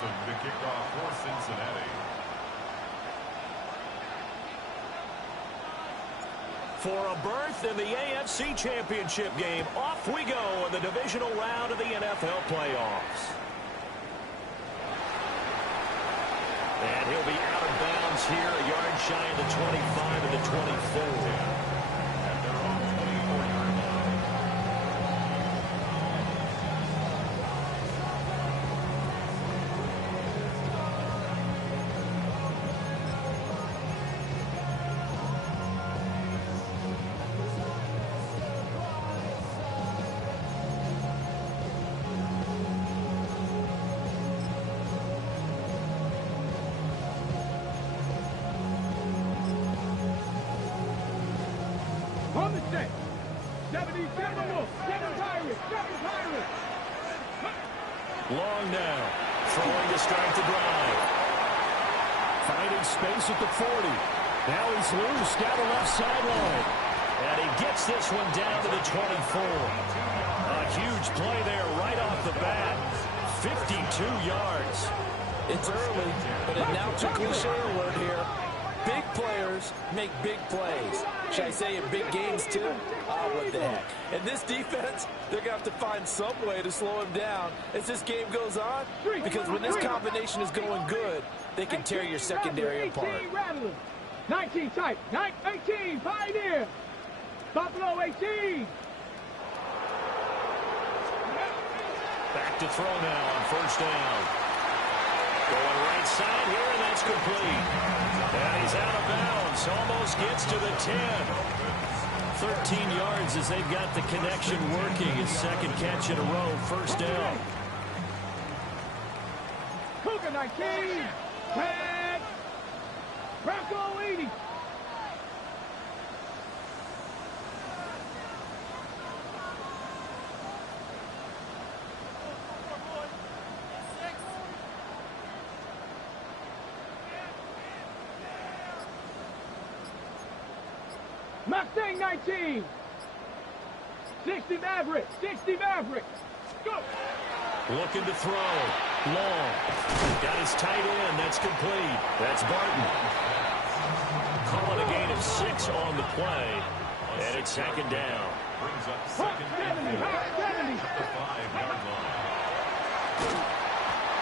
To kick off for Cincinnati. For a berth in the AFC Championship game, off we go in the divisional round of the NFL playoffs. And he'll be out of bounds here, a yard shy of the 25 and the 24. On the set. 70, 7 Pirates, 7 Pirates. Long now. Throwing to start the drive. Finding space at the 40. Now he's loose down the left sideline. And he gets this one down to the 24. A huge play there right off the bat. 52 yards. It's early, but it now to cliche alert here. Big players make big plays. Should I say in big games, too? What the heck. And this defense, they're going to have to find some way to slow him down as this game goes on. Because when this combination is going good, they can tear your secondary apart. 19 tight. 18, Pioneer. Buffalo 18. Back to throw now on first down. Going right side here, and that's complete. And he's out of bounds. Almost gets to the 10. 13 yards as they've got the connection working. His second catch in a row, first down. Cougar 19. Tag. Bronco 80. Mustang 19. 60 Maverick. 60 Maverick. Go. Looking to throw. Long. Got his tight end. That's complete. That's Barton. Calling a gain of 6 on the play. And it's second down. Brings up second and 4 at the 5-yard line.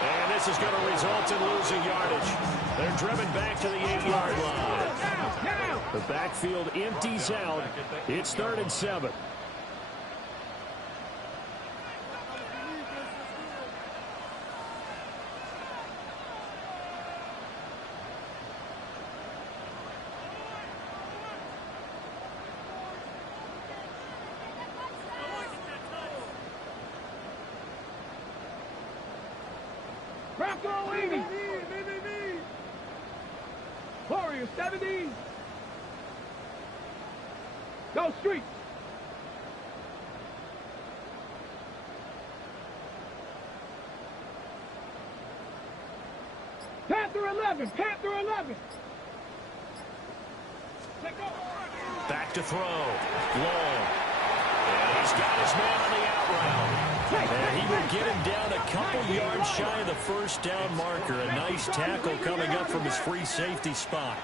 And this is going to result in losing yardage. They're driven back to the 8-yard line. The backfield empties out. It's 3rd and 7. Bronco 80. Warrior 70. Go Street. Panther 11. Panther 11. Back to throw. Long. And he's got his man on the out route. And he will get him down a couple yards shy of the first down marker. A nice tackle coming up from his free safety spot.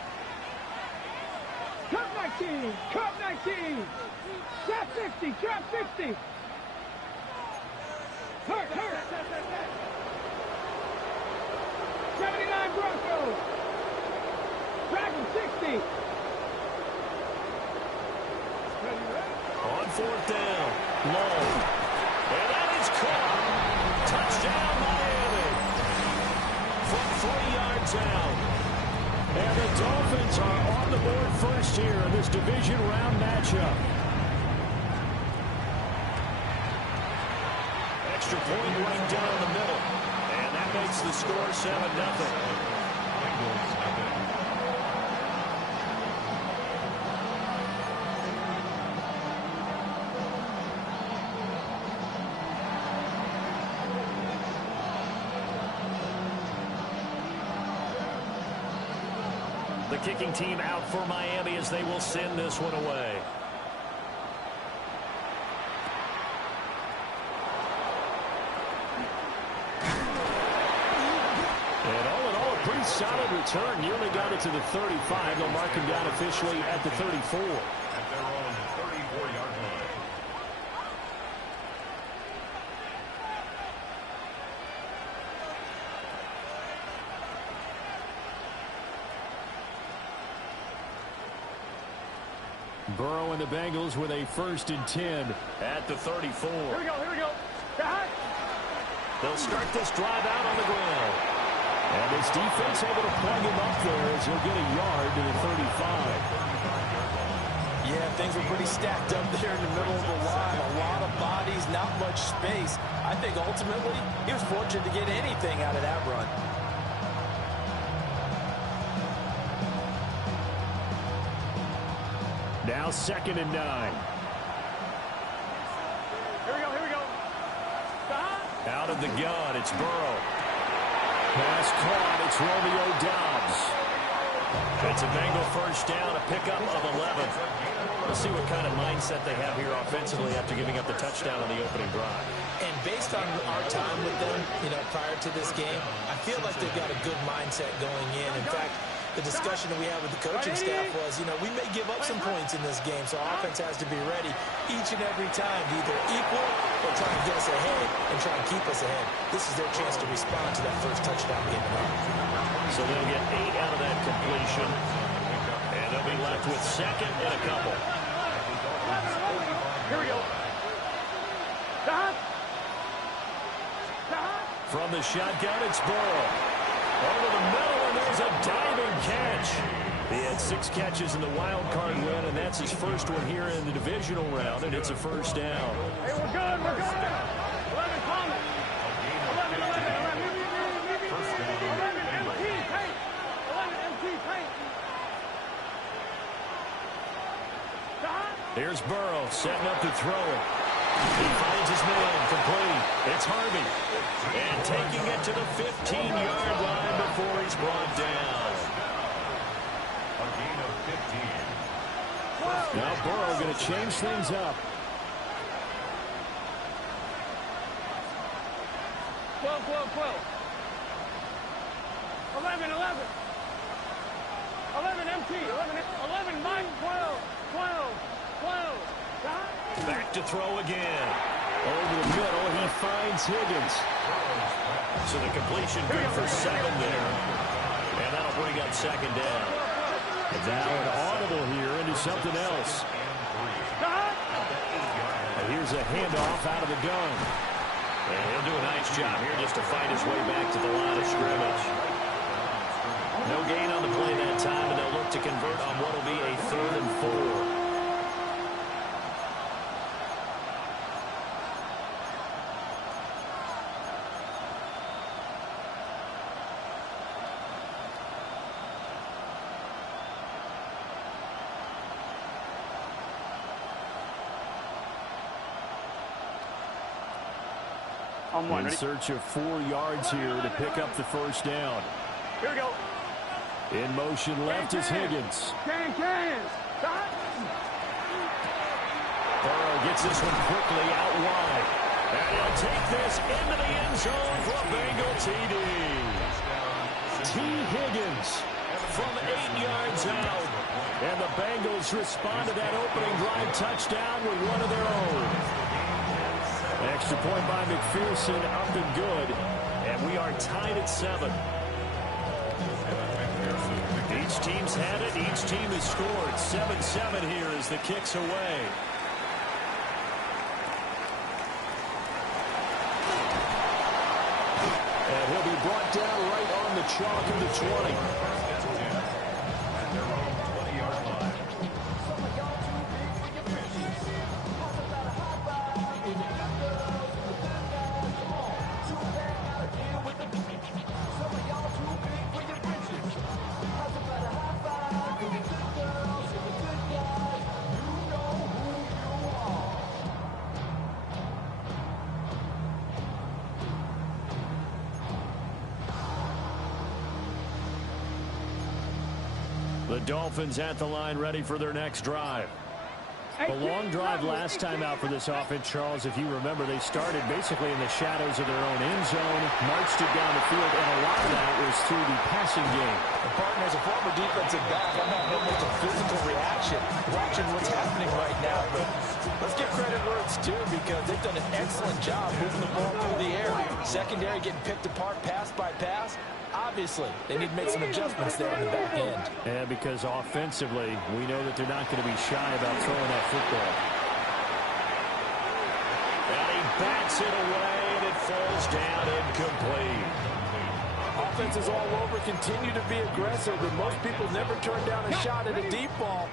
Cup 19. Cup 19. Trap 60. Trap 60. Hurt. 79 Broncos. Dragon 60. On 4th down. Long. And that is caught. Touchdown, Miami. From 3 yards out. And the Dolphins are on the board first here in this division round matchup. Extra point right down the middle. And that makes the score 7-0. The kicking team out for Miami as they will send this one away. pretty solid return. Nearly got it to the 35. They'll mark him down officially at the 34. At their own 34-yard line. Burrow and the Bengals with a 1st and 10 at the 34. Here we go, here we go. They'll start this drive out on the ground. And this defense able to plug him up there as he'll get a yard to the 35. Yeah, things were pretty stacked up there in the middle of the line. A lot of bodies, not much space. I think ultimately he was fortunate to get anything out of that run. Now 2nd and 9. Here we go, here we go. Out of the gun, it's Burrow. Pass caught, it's Romeo Doubs. It's a Bengal 1st down, a pickup of 11. Let's see what kind of mindset they have here offensively after giving up the touchdown on the opening drive. And based on our time with them, prior to this game, I feel like they've got a good mindset going in. In fact, the discussion that we had with the coaching staff was, we may give up some points in this game, so our offense has to be ready each and every time to either equal or try and get us ahead and try and keep us ahead. This is their chance to respond to that first touchdown given up. So they'll get 8 out of that completion, and they'll be left with 2nd and a couple. Here we go. From the shotgun, it's Burrow. Over the middle, and there's a diving catch. He had 6 catches in the wild card win, and that's his first one here in the divisional round, and it's a 1st down. Hey, we're good, we're good. 11 coming. 11 MT paint. 11 MT paint. Here's Burrow setting up to throw it. He finds his man complete. It's Harvey. And taking it to the 15-yard line before he's brought down. A gain of 15. Now Burrow going to change things up. 12, 12, 12. 11, 11. 11 MT. 11 Mike. 12, 12, 12. Back to throw again. Over the middle, he finds Higgins. So the completion good for 7 there. And that'll bring up 2nd down. And now an audible here into something else. And here's a handoff out of the gun. And he'll do a nice job here just to fight his way back to the line of scrimmage. No gain on the play that time, and they'll look to convert on what will be a 3rd and 4. In search of 4 yards here to pick up the 1st down. Here we go. In motion left is Higgins. Burrow gets this one quickly out wide. And he'll take this into the end zone for a Bengal TD. T. Higgins from 8 yards out. And the Bengals respond to that opening drive touchdown with one of their own. Extra point by McPherson, up and good. And we are tied at 7. Each team's had it. Each team has scored. 7-7 here as the kick's away. And he'll be brought down right on the chalk of the 20. The Dolphins at the line ready for their next drive. A long drive last time out for this offense, Charles. If you remember, they started basically in the shadows of their own end zone, marched it down the field, and a lot of that was through the passing game. Partner, as a former defensive back, I'm having almost a physical reaction watching what's happening right now. But let's give credit where it's due, because they've done an excellent job moving the ball through the air. Secondary getting picked apart pass by pass. Obviously, they need to make some adjustments there on the back end. Yeah, because offensively, we know that they're not going to be shy about throwing that football. And he bats it away, and it falls down incomplete. Offenses all over continue to be aggressive, and most people never turn down a shot at a deep ball.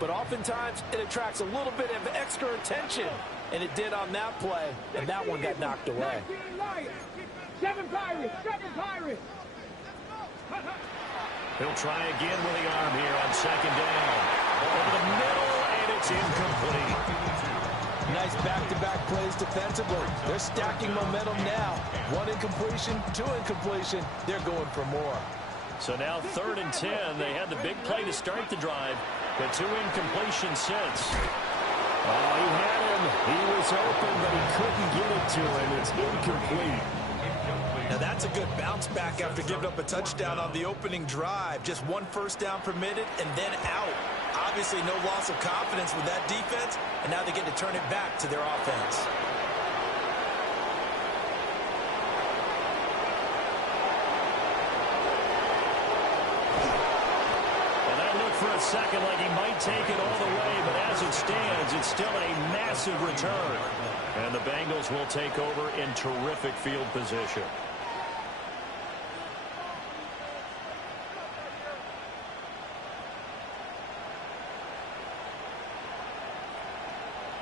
But oftentimes, it attracts a little bit of extra attention. And it did on that play, and that one got knocked away. 7 Pirates! 7 Pirates! He'll try again with the arm here on second down. Over the middle, and it's incomplete. Nice back-to-back plays defensively. They're stacking momentum now. 1 incompletion, 2 incompletion. They're going for more. So now 3rd and 10. They had the big play to start the drive, but 2 incompletions since. Oh, he had him. He was open, but he couldn't get it to him. It's incomplete. Now that's a good bounce back after giving up a touchdown on the opening drive. Just 1 first down permitted and then out. Obviously no loss of confidence with that defense, and now they get to turn it back to their offense. Well, that looked for a second like he might take it all the way, but as it stands, it's still a massive return. And the Bengals will take over in terrific field position.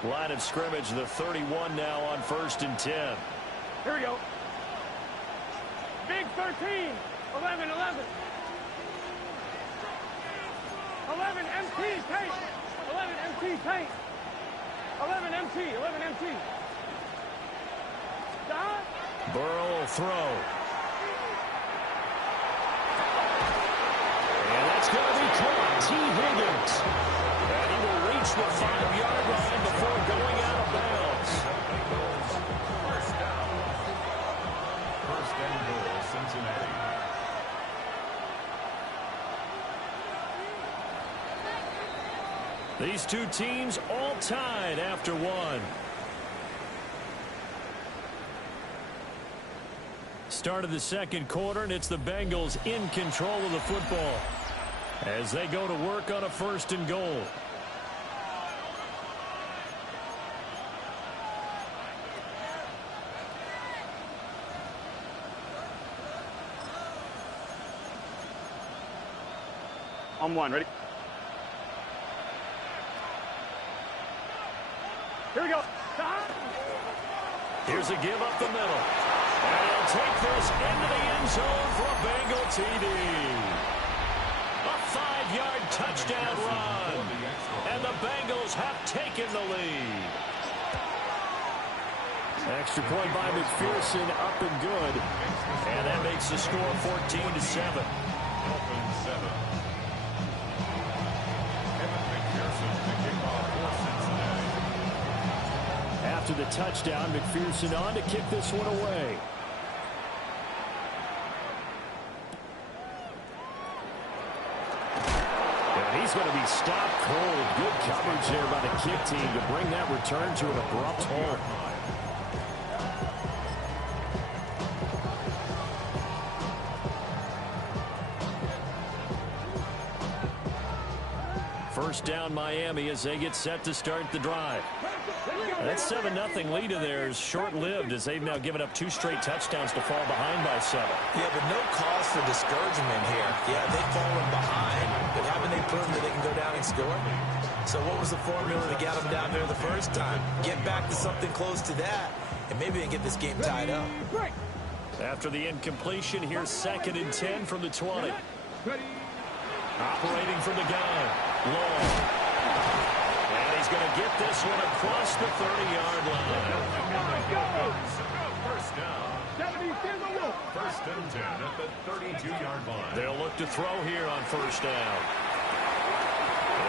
Line of scrimmage, the 31 now on 1st and 10. Here we go. Big 13. 11, 11. 11 MT tank. 11 MT tank. 11 MT. 11 MT. Burrow will throw. And that's going to be caught. T. Higgins. And he will reach the 5-yard line before going out of bounds. First down. First and goal, Cincinnati. These two teams all tied after 1. Start of the 2nd quarter, and it's the Bengals in control of the football as they go to work on a 1st and goal. On 1, ready? Here we go. Here's a give up the middle. And he'll take this into the end zone for a Bengal TD. A 5-yard touchdown run. And the Bengals have taken the lead. Extra point by McPherson, up and good. And that makes the score 14-7. Dolphins 7. McPherson to kick off for Cincinnati. After the touchdown, McPherson on to kick this one away. And he's going to be stopped cold. Good coverage there by the kick team to bring that return to an abrupt halt. First down Miami as they get set to start the drive. That 7-0 lead of theirs short-lived as they've now given up 2 straight touchdowns to fall behind by 7. Yeah, but no cause for discouragement here. Yeah, they've fallen behind, but haven't they proven that they can go down and score? So what was the formula to get them down there the first time? Get back to something close to that, and maybe they can get this game tied up. After the incompletion, here's 2nd and 10 from the 20. Operating from the gun. Long. And he's going to get this one across the 30-yard line. First down. First and 10 at the 32-yard line. They'll look to throw here on 1st down.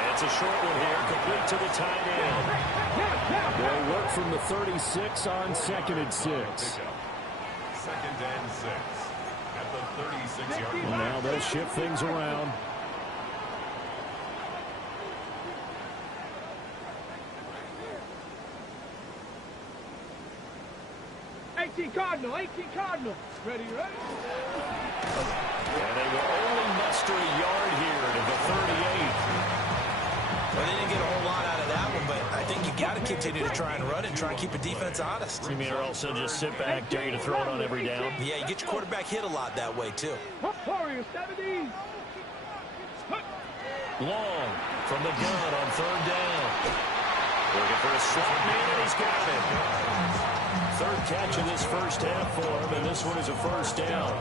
And That's a short one here, complete to the tight end. They'll work from the 36 on 2nd and 6. 2nd and 6 at the 36-yard line. Now they'll shift things around. 18 Cardinal, 18 Cardinal. Ready. And they will only muster a yard here to the 38. Well, they didn't get a whole lot out of that one, but I think you got to continue to try and run and try and keep a defense honest. You mean, or also just sit back, dare you to throw it on every down? Yeah, you get your quarterback hit a lot that way, too. Warriors, 70. Long from the gun on 3rd down. Looking for a slot man, and he's got it. 3rd catch of this first half for him, and this one is a first down.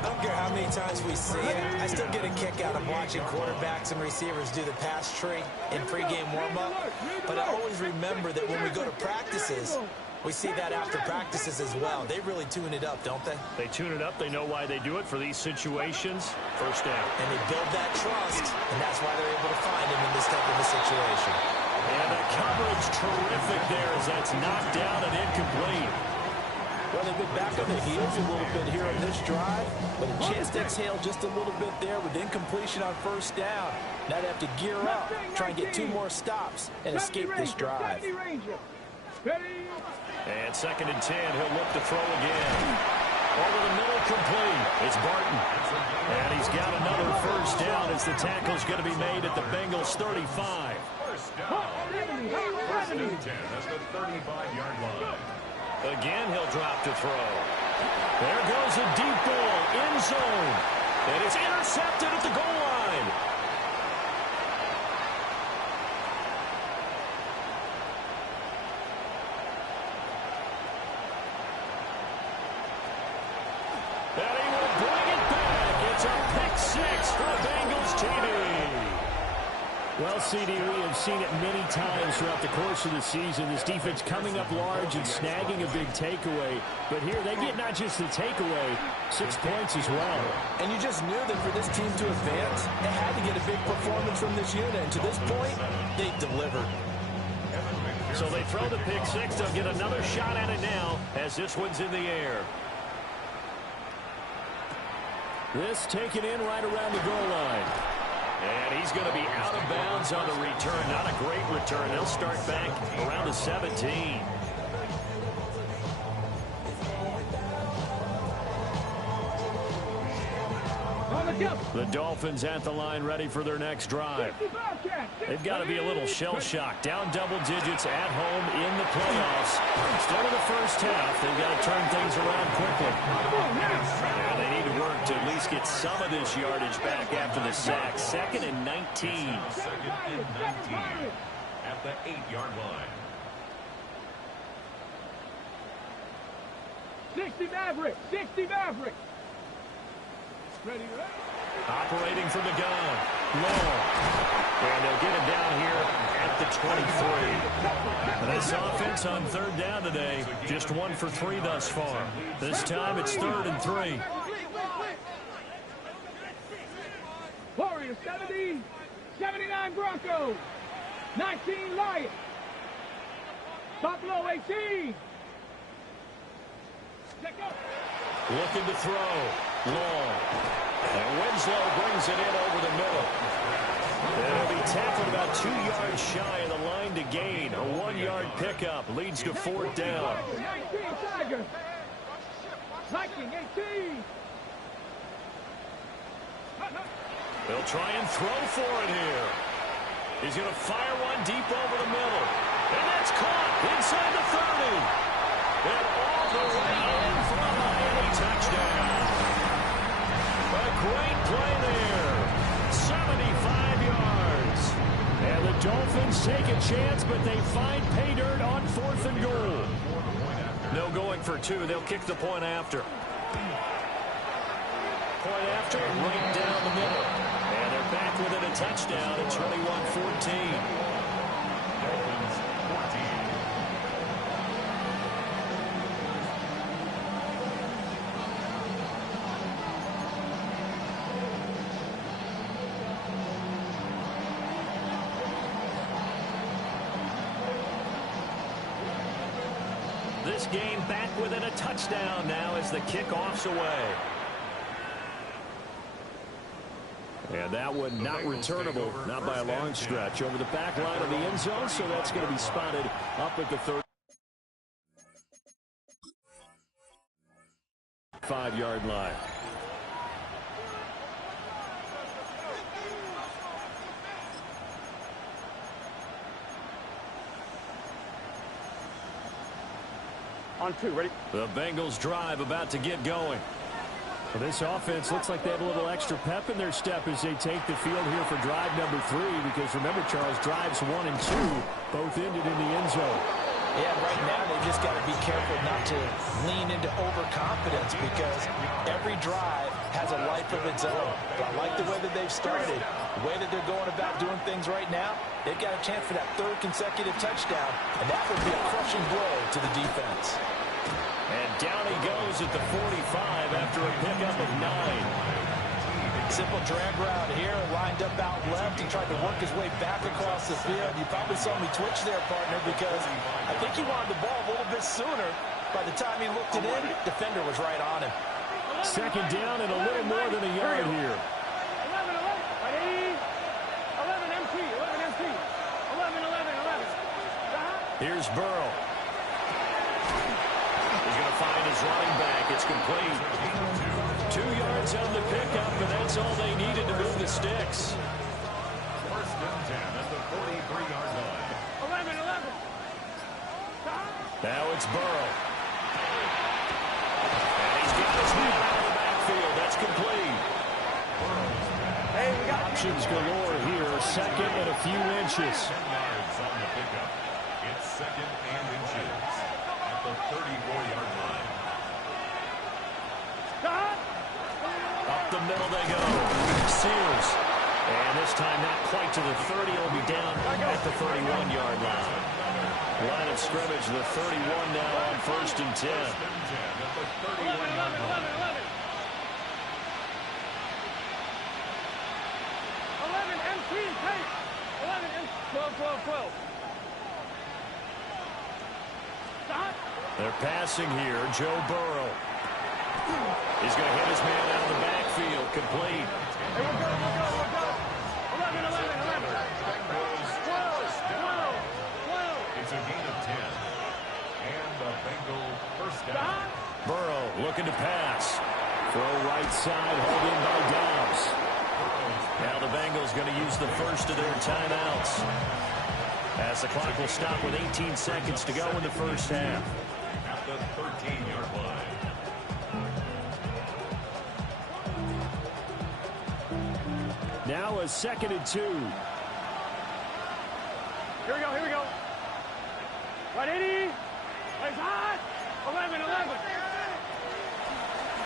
I don't care how many times we see it. I still get a kick out of watching quarterbacks and receivers do the pass tree in pregame warm-up. But I always remember that when we go to practices, we see that after practices as well. They really tune it up, don't they? They tune it up. They know why they do it for these situations. First down. And they build that trust, and that's why they're able to find him in this type of a situation. And the coverage terrific there as that's knocked down and incomplete. Well, they've been back on their heels a little bit here on this drive, but a chance to exhale just a little bit there with incompletion on 1st down. Now they have to gear up, try and get 2 more stops, and escape this drive. And 2nd and 10, he'll look to throw again. Over the middle, complete. It's Barton. And he's got another first down as the tackle's going to be made at the Bengals' 35. First down. 1st and 10 at the 35-yard line. Again, he'll drop to throw. There goes a deep ball, end zone. And it's intercepted at the goal line. And he will bring it back. It's a pick 6 for the Bengals TV. Well, CD, we have seen it many times throughout the course of the season. This defense coming up large and snagging a big takeaway. But here they get not just the takeaway, 6 points as well. And you just knew that for this team to advance, they had to get a big performance from this unit. And to this point, they delivered. So they throw the pick 6. They'll get another shot at it now as this one's in the air. This taken in right around the goal line. And he's going to be out of bounds on the return. Not a great return. They'll start back around the 17. The Dolphins at the line ready for their next drive. They've got to be a little shell-shocked. Down double digits at home in the playoffs. Still in the first half. They've got to turn things around quickly. And they need to work to at least get some of this yardage back after the sack. 2nd and 19. 2nd and 19 at the 8-yard line. 60 Maverick, 60 Maverick. Ready. Operating from the gun. Long. And they'll get him down here at the 23. This offense on 3rd down today, just 1 for 3 thus far. This time it's 3rd and 3. Warriors, 70, 79 Broncos, 19 Lions. Buffalo, 18. Check up. Looking to throw. Long. And Winslow brings it in over the middle. It'll be tackled about 2 yards shy of the line to gain. A 1-yard pickup leads to 4th down. 19 Tigers. Viking, 18. They'll try and throw for it here. He's going to fire one deep over the middle. And that's caught inside the 30. And all the way in for a Miami touchdown. A great play there. 75 yards. And the Dolphins take a chance, but they find pay dirt on 4th and goal. No going for 2. They'll kick the point after. Point after, right down the middle. And they're back within a touchdown at 21-14. game back within a touchdown now as the kickoff's away. And that one not returnable, not by a long stretch. Over the back line of the end zone, so that's going to be spotted up at the 35-yard line. On 2, ready? The Bengals drive about to get going. Well, this offense looks like they have a little extra pep in their step as they take the field here for drive number 3, because remember, Charles, drives 1 and 2 both ended in the end zone. Yeah, right now they just got to be careful not to lean into overconfidence, because every drive has a life of its own. But I like the way that they've started, the way that they're going about doing things right now. They've got a chance for that 3rd consecutive touchdown, and that would be a crushing blow to the defense. And down he goes at the 45 after a pickup of 9. Simple drag route here, lined up out left. He tried to work his way back across the field. You probably saw me twitch there, partner, because I think he wanted the ball a little bit sooner. By the time he looked it in, defender was right on him. 2nd down and a little more than a yard here. 11 MT, 11 MT, 11, 11, 11. Here's Burrow. He's going to find his running back. It's complete. 2 yards on the pickup, and that's all they needed to move the sticks. 1st and 10 at the 43-yard line. 11, 11. Now it's Burrow. And he's got his man out of the backfield. That's complete. Hey, we got Options galore here. 2nd and a few inches. 10 yards on the pickup. It's 2nd and inches at the 34-yard line. Up the middle they go. Sears. And this time not quite to the 30. It'll be down at the 31-yard line. Line of scrimmage, the 31 now on 1st and 10. 1st and 10 at the 31-yard line. 11 MT, take. 11 MT, 12, 12, 12. Stop. They're passing here. Joe Burrow. He's going to hit his man out of the backfield. Complete. Hey, we'll go. 11, 11, 11. 12, 12, 12. It's a gain of 10. And the Bengal 1st down. Burrow looking to pass. Throw right side, hauled in by Dobbs. Now the Bengals going to use the first of their timeouts, as the clock will stop with 18 seconds to go in the first half. At the 13-yard line. Now a 2nd and 2. Here we go. Right, 80. It's hot. 11, 11.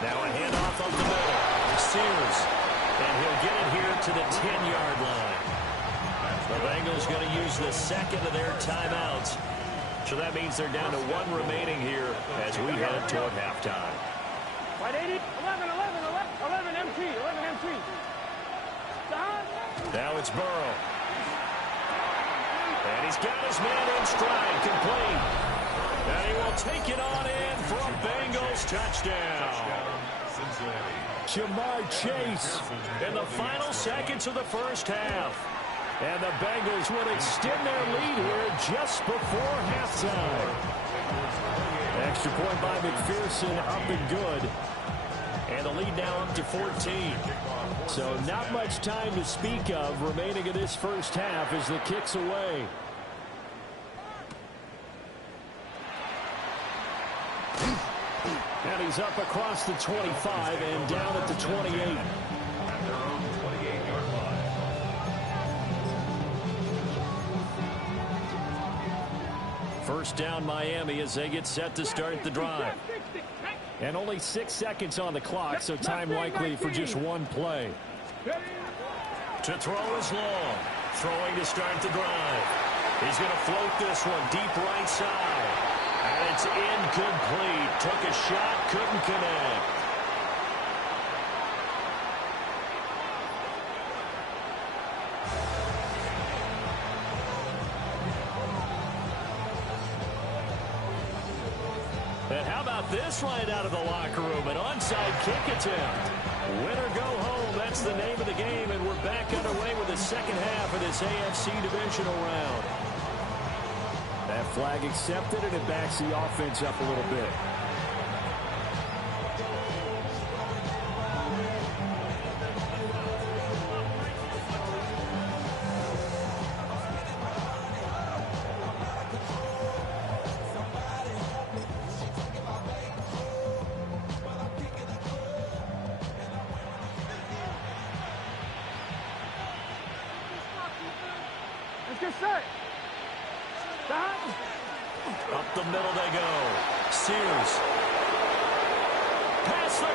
Now a handoff up the middle. Sears. And he'll get it here to the 10-yard line. The Bengals going to use the 2nd of their timeouts. So that means they're down to 1 remaining here as we head toward halftime. Right, 80. 11, 11, 11 MT, 11 MT. Stop. Now it's Burrow. And he's got his man in stride, complete. And he will take it on in for a Bengals touchdown. Cincinnati. Jamar Chase. In the final seconds of the first half. And the Bengals will extend their lead here just before halftime. Extra point by McPherson, up and good. And the lead now up to 14. So not much time to speak of remaining in this first half as the kick's away. And he's up across the 25 and down at the 28. At their own 28-yard line. First down Miami as they get set to start the drive. And only 6 seconds on the clock, so time likely for just one play. To throw is long. Throwing to start the drive. He's going to float this one deep right side. And it's incomplete. Took a shot, couldn't connect. about this right out of the locker room? An onside kick attempt. Win or go home, that's the name of the game, and we're back underway with the second half of this AFC divisional round. That flag accepted, and it backs the offense up a little bit. Up the middle they go. Sears. Past the 20.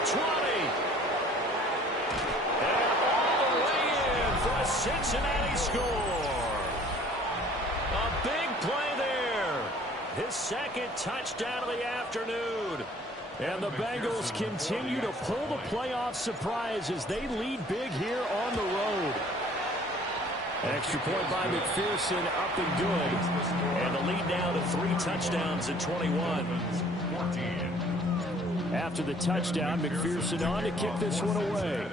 And all the way in for a Cincinnati score. A big play there. His second touchdown of the afternoon. And the Bengals continue to pull the playoff surprise as they lead big here on the road. Extra point by McPherson, up and good. And the lead now to 3 touchdowns at 21. After the touchdown, McPherson on to kick this one away.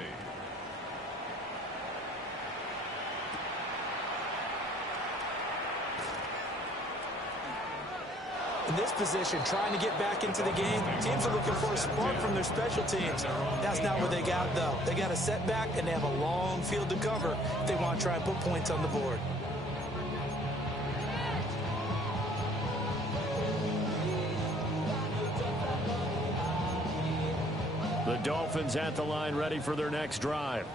In this position, trying to get back into the game, teams are looking for a spark from their special teams. That's not what they got, though. They got a setback, and they have a long field to cover if they want to try and put points on the board. The Dolphins at the line, ready for their next drive.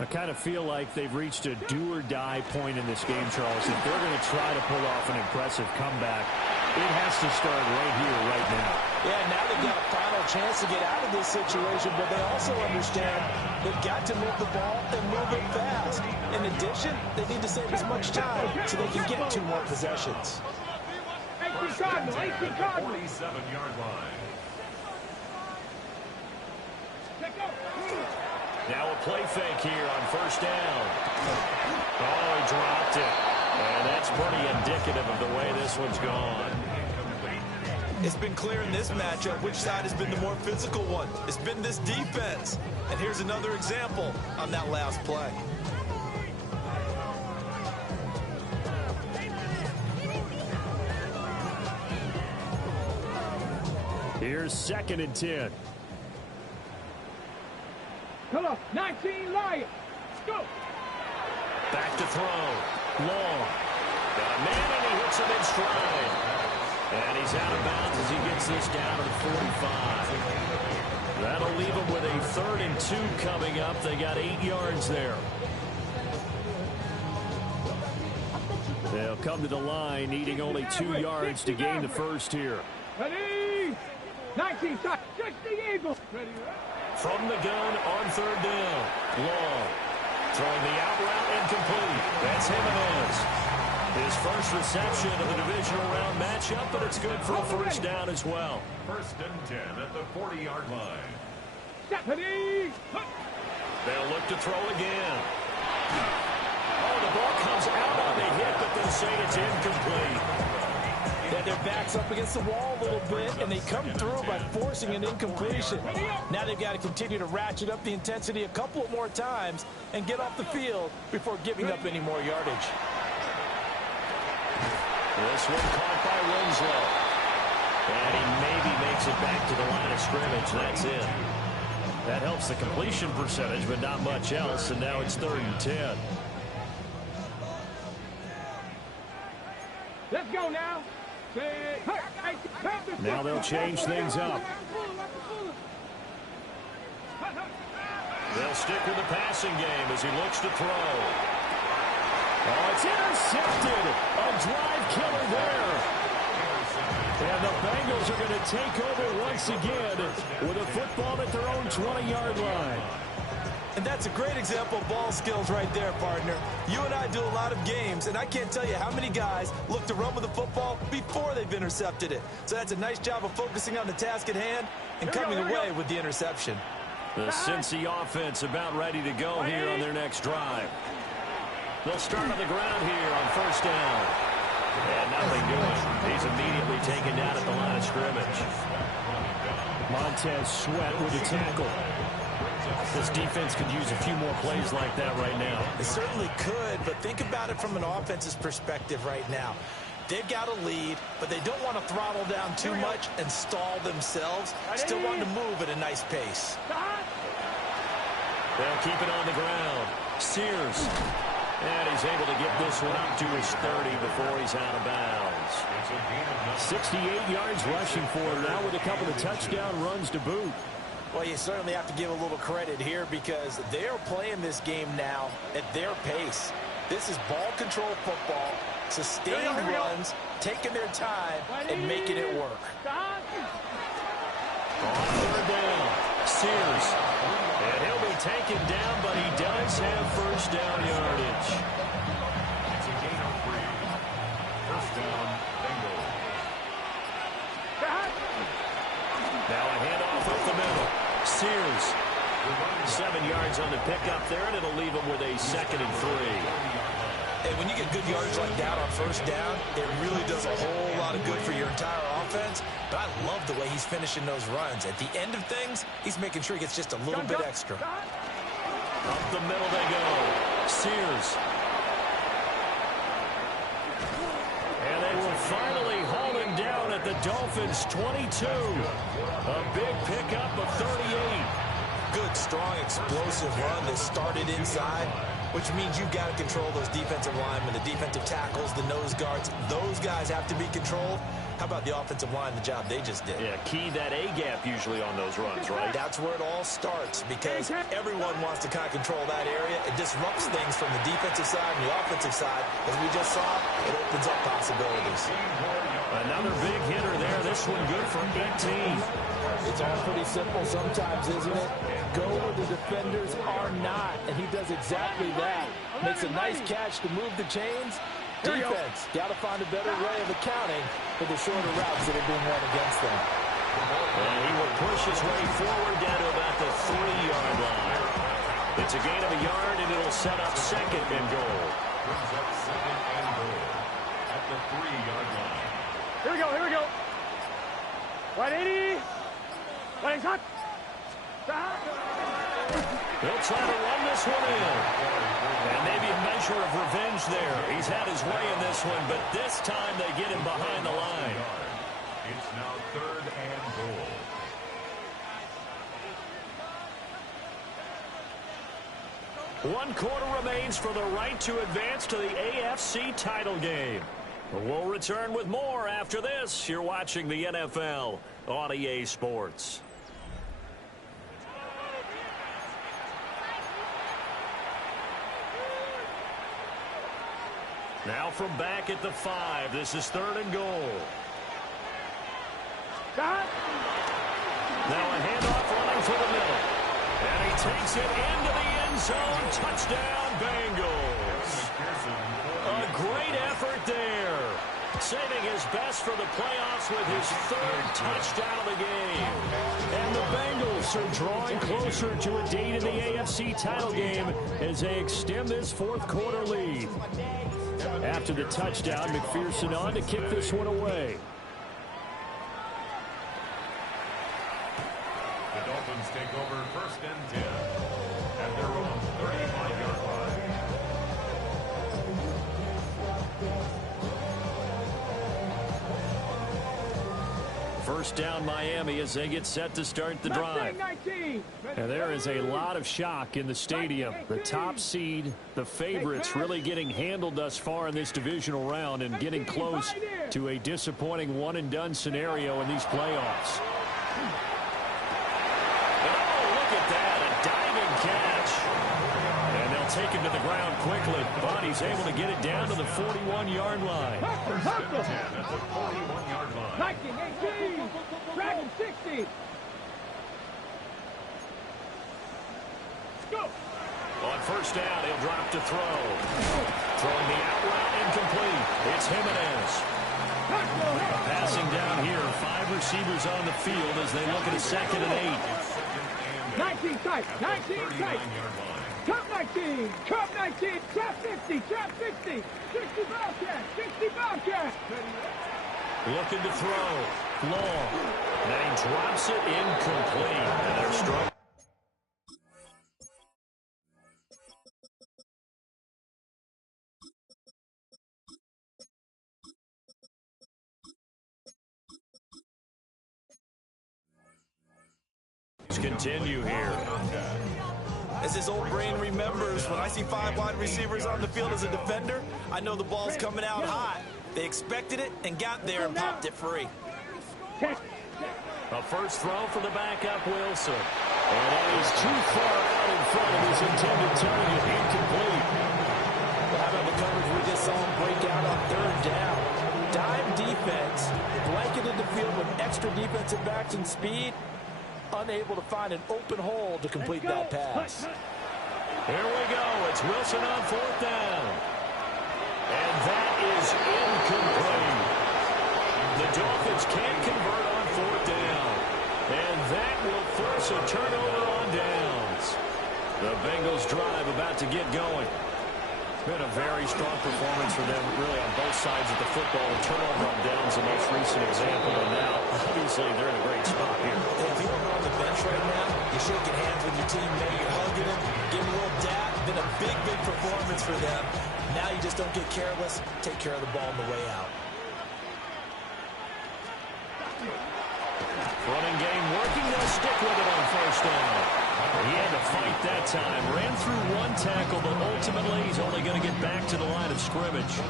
I kind of feel like they've reached a do-or-die point in this game, Charles. If they're going to try to pull off an impressive comeback, it has to start right here, right now. Yeah, now they've got a final chance to get out of this situation, but they also understand they've got to move the ball and move it fast. In addition, they need to save as much time so they can get 2 more possessions. 47-yard line. Now a play fake here on first down. Oh, he dropped it. And that's pretty indicative of the way this one's gone. It's been clear in this matchup which side has been the more physical one. It's been this defense. And here's another example on that last play. Here's 2nd and 10. Come on, 19 Lions. Go. Back to throw. Long. Got a man, and he hits him in stride. And he's out of bounds as he gets this down to the 45. That'll leave him with a 3rd and 2 coming up. They got 8 yards there. They'll come to the line, needing only 2 yards to gain the first here. Ready? 19 shots. Just the Eagles. Ready? From the gun on 3rd down. Long. Throwing the out route incomplete. That's Jimenez. His first reception of the divisional round matchup, but it's good for a first down as well. 1st and 10 at the 40-yard line. They'll look to throw again. Oh, the ball comes out on the hit, but they'll say it's incomplete. Yeah, their back's up against the wall a little bit, and they come through by forcing an incompletion. Now they've got to continue to ratchet up the intensity a couple of more times and get off the field before giving up any more yardage. This one caught by Winslow. And he maybe makes it back to the line of scrimmage. That's it. That helps the completion percentage, but not much else, and now it's 3rd and 10. Let's go now. Now they'll change things up. They'll stick with the passing game as he looks to throw. Oh, it's intercepted. A drive killer there. And the Bengals are going to take over once again with a football at their own 20-yard line. And that's a great example of ball skills right there, partner. You and I do a lot of games, and I can't tell you how many guys look to run with the football before they've intercepted it. So that's a nice job of focusing on the task at hand and coming away with the interception. The Cincy offense about ready to go here on their next drive. They'll start on the ground here on first down. And nothing doing. He's immediately taken down at the line of scrimmage. Montez Sweat with a tackle. This defense could use a few more plays like that right now. It certainly could, but think about it from an offense's perspective right now. They've got a lead, but they don't want to throttle down too much and stall themselves. Still want to move at a nice pace. They'll keep it on the ground. Sears. And he's able to get this one up to his 30 before he's out of bounds. 68 yards rushing for him now with a couple of touchdown runs to boot. Well, you certainly have to give a little credit here because they are playing this game now at their pace. This is ball control football, sustained runs, taking their time, and making it work. On third down, Sears. And he'll be taken down, but he does have first down yardage. It's a gain of 3. First down, Bengals. Now a handoff up the middle. Sears. 7 yards on the pickup there, and it'll leave him with a 2nd and 3. And when you get good yards like that on first down, it really does a whole lot of good for your entire offense. But I love the way he's finishing those runs. At the end of things, he's making sure he gets just a little bit extra. Up the middle they go. Sears. And they will finally haul him down at the Dolphins' 22. A big pickup of 38. Good, strong, explosive run that started inside, which means you've got to control those defensive linemen, the defensive tackles, the nose guards. Those guys have to be controlled. How about the offensive line, the job they just did? Yeah, key that A-gap usually on those runs, right? That's where it all starts because everyone wants to kind of control that area. It disrupts things from the defensive side and the offensive side. As we just saw, it opens up possibilities. Another big hitter there. This one good for 18. It's all pretty simple sometimes, isn't it? Go where the defenders are not, and he does exactly that. Makes a nice catch to move the chains. Defense, got to find a better way of accounting for the shorter routes that are being run against them. And he will push his way forward down to about the 3-yard line. It's a gain of a yard, and it'll set up 2nd and goal. Brings up 2nd and goal at the 3-yard line. Here we go, here we go. Right 80. Right hot. They'll try to run this one in. And maybe a measure of revenge there. He's had his way in this one, but this time they get him behind the line. It's now 3rd and goal. 1 quarter remains for the right to advance to the AFC title game. We'll return with more after this. You're watching the NFL on EA Sports. Now from back at the 5, this is 3rd and goal. Now a handoff running for the middle. And he takes it into the end zone. Touchdown, Bengals. A great effort there. Saving his best for the playoffs with his 3rd touchdown of the game. And the Bengals are drawing closer to a date in the AFC title game as they extend this 4th quarter lead. After the touchdown, McPherson on to kick this one away. The Dolphins take over 1st and 10 at their own 35-yard line. First down Miami as they get set to start the drive. And there is a lot of shock in the stadium. The top seed, the favorites, really getting handled thus far in this divisional round and getting close to a disappointing one-and-done scenario in these playoffs. Oh, look at that, a diving catch. And they'll take him to the ground quickly, but he's able to get it down to the 41-yard line. At the 41-yard line. 19, 18, Dragon 60. Go. On first down, he'll drop to throw. Throwing the out route incomplete. It's Jimenez. Passing down here, 5 receivers on the field as they look at a 2nd and 8. 19 tight, 19 tight. Trap 19, trap 19, trap 50, trap 60, 60 Bobcat, 60 Bobcat. Looking to throw. long. And he drops it incomplete. And they're struggling. Continue here. As his old brain remembers, when I see 5 wide receivers on the field as a defender, I know the ball's coming out hot. They expected it and got there and popped it free. A first throw for the backup, Wilson. And that is too far out in front of his intended target. Incomplete. Well, how about the coverage we just saw him break out on 3rd down? Dime defense, blanketed the field with extra defensive backs and speed. Unable to find an open hole to complete that pass. Here we go. It's Wilson on 4th down. And that is incomplete. The Dolphins can't convert on 4th down. And that will force a turnover on downs. The Bengals drive about to get going. Been a very strong performance for them, really, on both sides of the football. The turnover on downs, the most recent example. And now, obviously, they're in a great spot here. If you were on the bench right now, you're shaking hands with your teammate, you're hugging him, giving a little dap. Been a big, big performance for them. Now you just don't get careless. Take care of the ball on the way out. Running game working. They'll stick with it on 1st down. He had to fight that time. Ran through 1 tackle, but ultimately he's only going to get back to the line of scrimmage.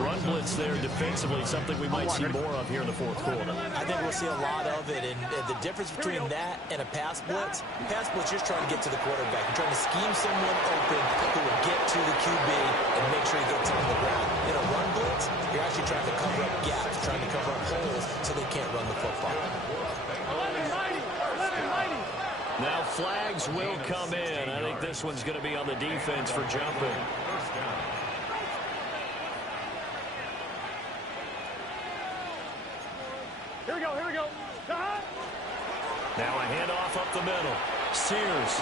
Run blitz there defensively, something we might see more of here in the 4th quarter. I think we'll see a lot of it, and the difference between that and a pass blitz, you're just trying to get to the quarterback. You're trying to scheme someone open who will get to the QB and make sure he gets on the ground. In a run blitz, you're actually trying to cover up gaps, trying to cover up holes so they can't run the football. Now flags will come in. I think this one's going to be on the defense for jumping. Here we go, here we go. Now a handoff up the middle. Sears.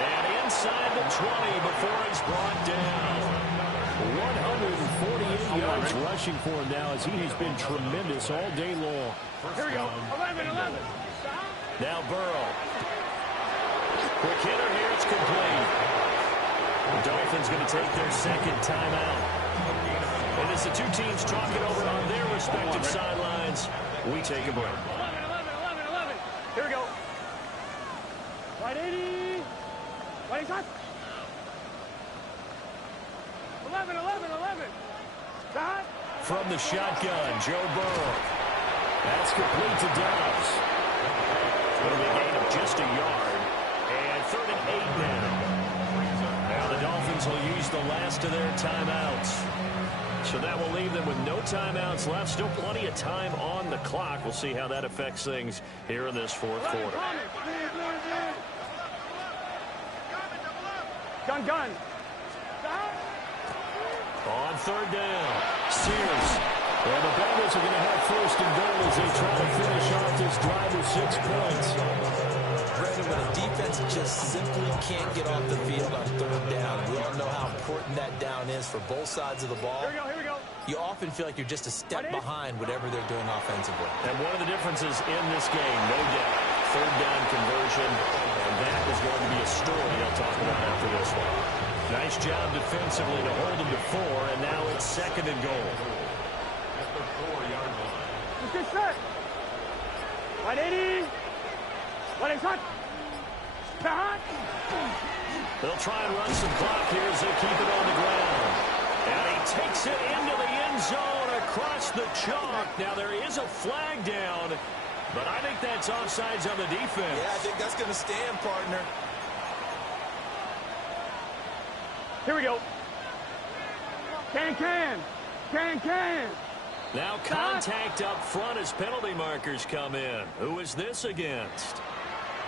And inside the 20 before it's brought down. 148 yards rushing for him now as he has been tremendous all day long. Here we go. 11. Now Burrow. Quick hitter here. It's complete. The Dolphins going to take their 2nd timeout. And as the two teams talk it over on their respective sidelines, we take a break. 11. Here we go. Right 80. Right shot. 11. Shot. From the shotgun, Joe Burrow. That's complete to Dobbs. It'll be a gain of just a yard. And 3rd and 8 now. Now the Dolphins will use the last of their timeouts. So that will leave them with no timeouts left. Still plenty of time on the clock. We'll see how that affects things here in this 4th quarter. Gun. On 3rd down, Sears. Well, the Bengals are going to have 1st and goal as they try to finish off this drive with 6 points. Brandon, when a defense just simply can't get off the field on 3rd down, we all know how important that down is for both sides of the ball. Here we go. You often feel like you're just a step behind whatever they're doing offensively. And one of the differences in this game, no doubt, 3rd down conversion, and that is going to be a story they'll talk about after this one. Nice job defensively to hold them to 4, and now it's 2nd and goal. Let's get set. Right 80. Right shot. Shot. They'll try and run some clock here as they keep it on the ground. And he takes it into the end zone across the chalk. Now there is a flag down, but I think that's offsides on the defense. Yeah, I think that's going to stand, partner. Here we go. Can. Now contact up front as penalty markers come in. Who is this against?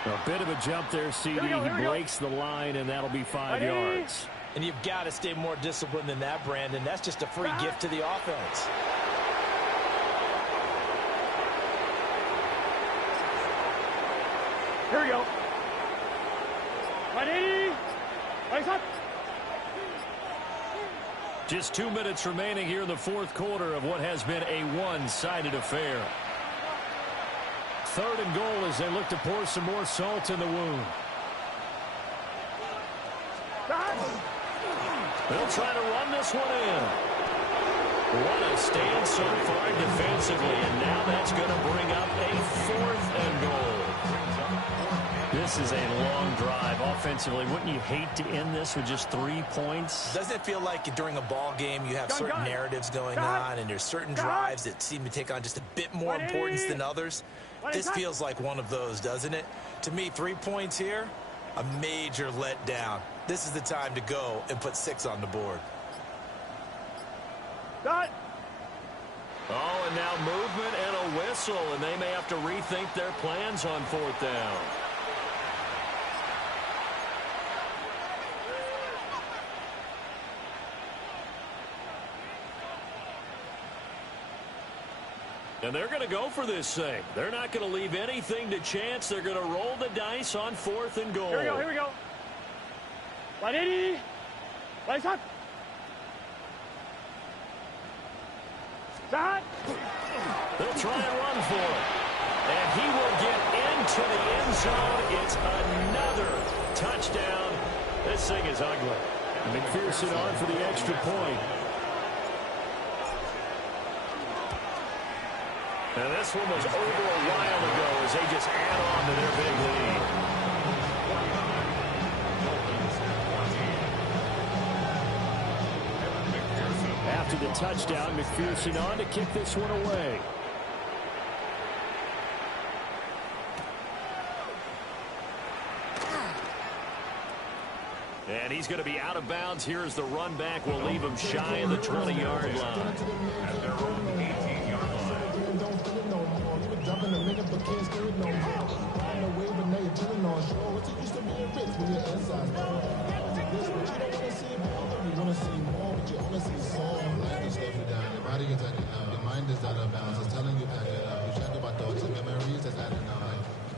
A bit of a jump there, CD. He breaks the line, and that'll be 5 yards. And you've got to stay more disciplined than that, Brandon. That's just a free gift to the offense. Here we go. Right 80. Right shot. Just 2 minutes remaining here in the fourth quarter of what has been a one-sided affair. 3rd and goal as they look to pour some more salt in the wound. They'll try to run this one in. What a stand so far defensively, and now that's going to bring up a 4th and goal. This is a long drive offensively. Wouldn't you hate to end this with just 3 points? Doesn't it feel like during a ball game you have certain narratives going on and there's certain drives that seem to take on just a bit more importance than others? This feels like one of those, doesn't it? To me, 3 points here, a major letdown. This is the time to go and put 6 on the board. Dot. Oh, and now movement and a whistle, and they may have to rethink their plans on 4th down. And they're going to go for this thing. They're not going to leave anything to chance. They're going to roll the dice on 4th and goal. Here we go. Ready? Lights up. Start. They'll try and run for it. And he will get into the end zone. It's another touchdown. This thing is ugly. McPherson on for the extra point. And this one was over a while ago as they just add on to their big lead. After the touchdown, McPherson on to kick this one away. And he's going to be out of bounds here as the run back will leave him shy of the 20-yard line.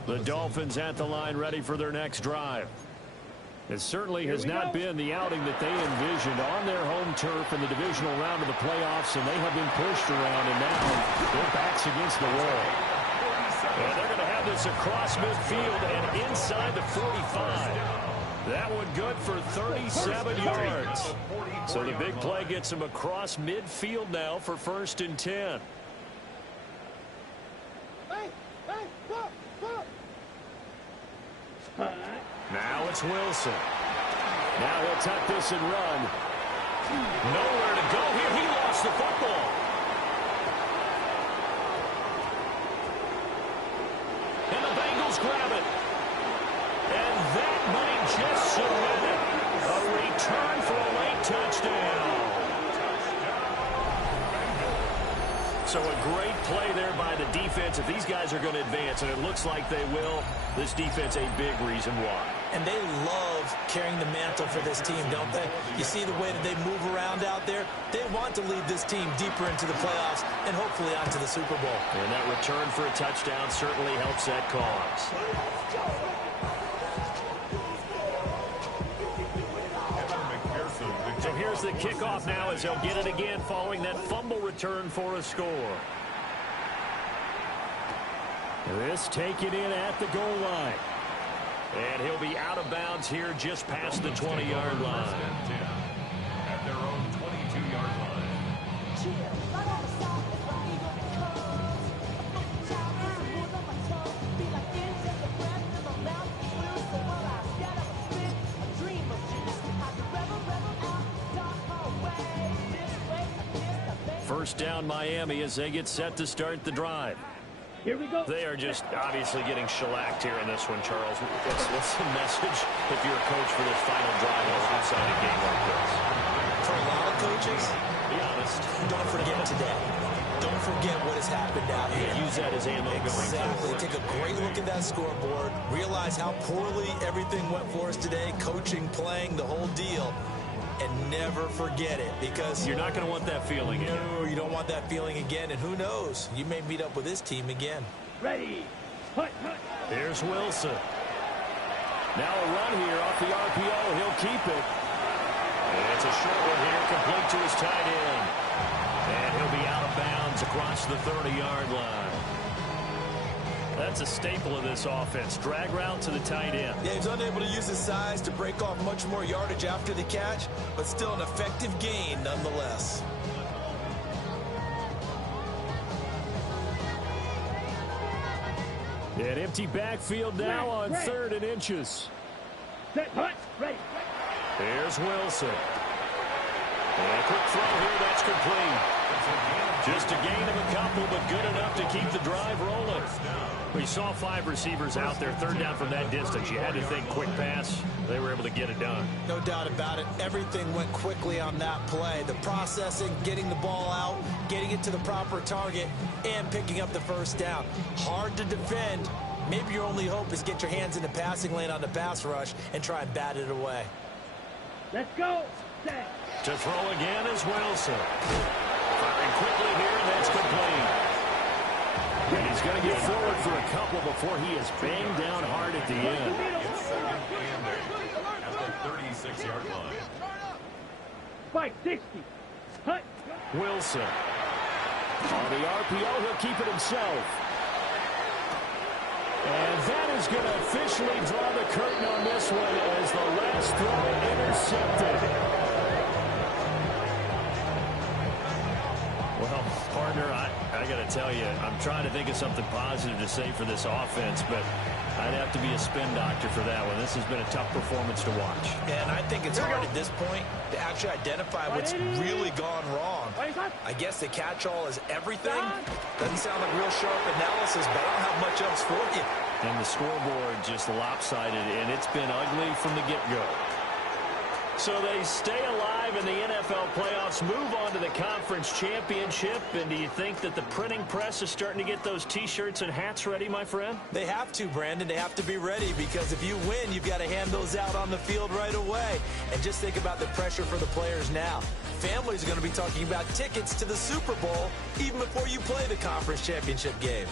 The Dolphins at the line ready for their next drive. It certainly has not been the outing that they envisioned on their home turf in the divisional round of the playoffs, and they have been pushed around, and now their backs against the wall. And they're going to have this across midfield and inside the 45. That one good for 37 yards. So the big play gets him across midfield now for 1st and 10. Now it's Wilson. Now he'll tuck this and run. Nowhere to go here. He lost the football. And the Bengals grab it. And that might just submit it. A return for a late touchdown. So a great play there by the defense. If these guys are going to advance, and it looks like they will, this defense a big reason why. And they love carrying the mantle for this team, don't they? You see the way that they move around out there? They want to lead this team deeper into the playoffs and hopefully onto the Super Bowl. And that return for a touchdown certainly helps that cause. So here's the kickoff now as they'll get it again following that fumble return for a score. This taken in at the goal line. And he'll be out of bounds here just past the 20-yard line. At their own 22-yard line. First down Miami as they get set to start the drive. Here we go. They are just obviously getting shellacked here in this one, Charles. What's the message if you're a coach for this final drive in a one-sided game like this? For a lot of coaches, Be honest. don't forget today. Don't forget what has happened out here. Use that as ammo going Exactly. forward. Take a great look at that scoreboard. Realize how poorly everything went for us today. Coaching, playing, the whole deal. And never forget it, because You're not going to want that feeling again. no, you don't want that feeling again. And who knows? You may meet up with this team again. Ready. Hut, hut. Here's Wilson. Now a run here off the RPO. He'll keep it. It's a short one here, complete to his tight end. And he'll be out of bounds across the 30-yard line. That's a staple of this offense. Drag route to the tight end. Yeah, he's unable to use his size to break off much more yardage after the catch, but still an effective gain nonetheless. An empty backfield now on 3rd and inches. Set, hut, ready. Here's Wilson. And a quick throw here, that's complete. Just a gain of a couple, but good enough to keep the drive rolling. We saw 5 receivers out there, 3rd down from that distance. You had to think quick pass. They were able to get it done. No doubt about it. Everything went quickly on that play. The processing, getting the ball out, getting it to the proper target, and picking up the 1st down. Hard to defend. Maybe your only hope is get your hands in the passing lane on the pass rush and try and bat it away. Let's go. Set. To throw again is Wilson. Firing quickly here, and that's complete. And he's going to get forward for a couple before he is banged down hard at the end. It's 2nd and 8 at the 36-yard line. Spike 60. Hut. Wilson. On the RPO, he'll keep it himself. And that is going to officially draw the curtain on this one as the last throw intercepted. Well, partner, I got to tell you, I'm trying to think of something positive to say for this offense, but I'd have to be a spin doctor for that one. This has been a tough performance to watch. And I think it's hard at this point to actually identify what's really gone wrong. I guess the catch-all is everything. Doesn't sound like real sharp analysis, but I don't have much else for you. And the scoreboard just lopsided, and it's been ugly from the get-go. So they stay alive in the NFL playoffs, move on to the conference championship. And do you think that the printing press is starting to get those T-shirts and hats ready, my friend? They have to, Brandon. They have to be ready because if you win, you've got to hand those out on the field right away. And just think about the pressure for the players now. Families are going to be talking about tickets to the Super Bowl even before you play the conference championship game.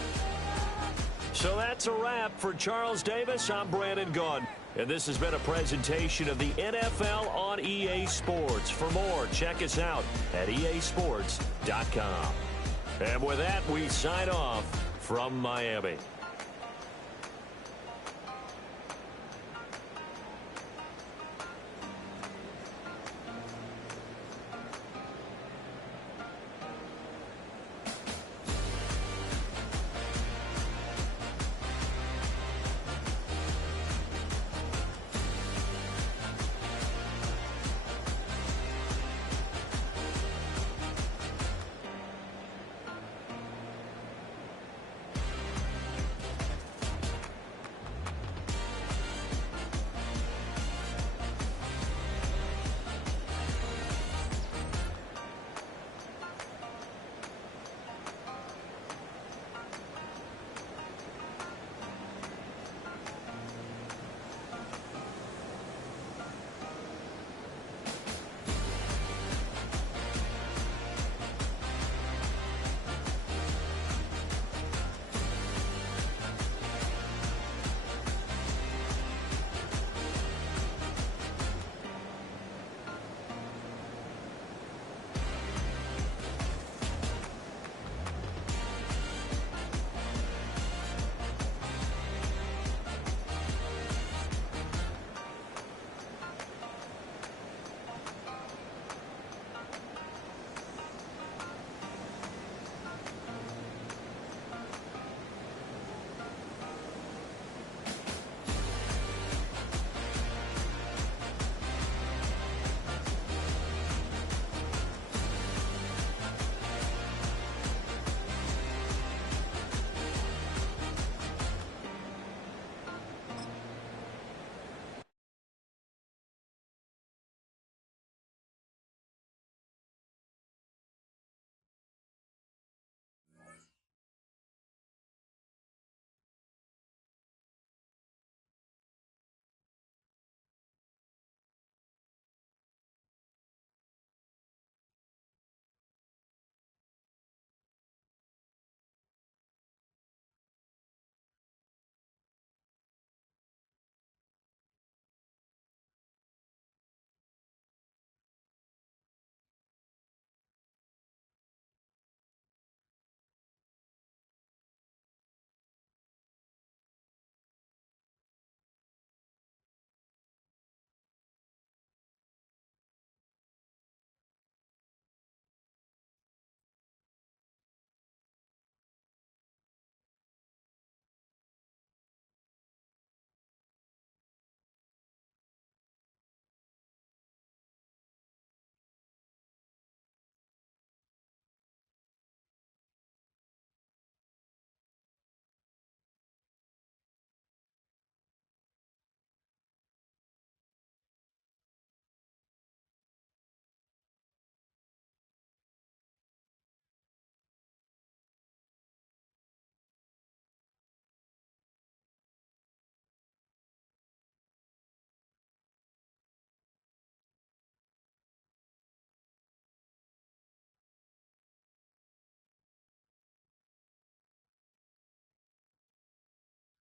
So that's a wrap for Charles Davis. I'm Brandon Gaudin. And this has been a presentation of the NFL on EA Sports. For more, check us out at easports.com. And with that, we sign off from Miami.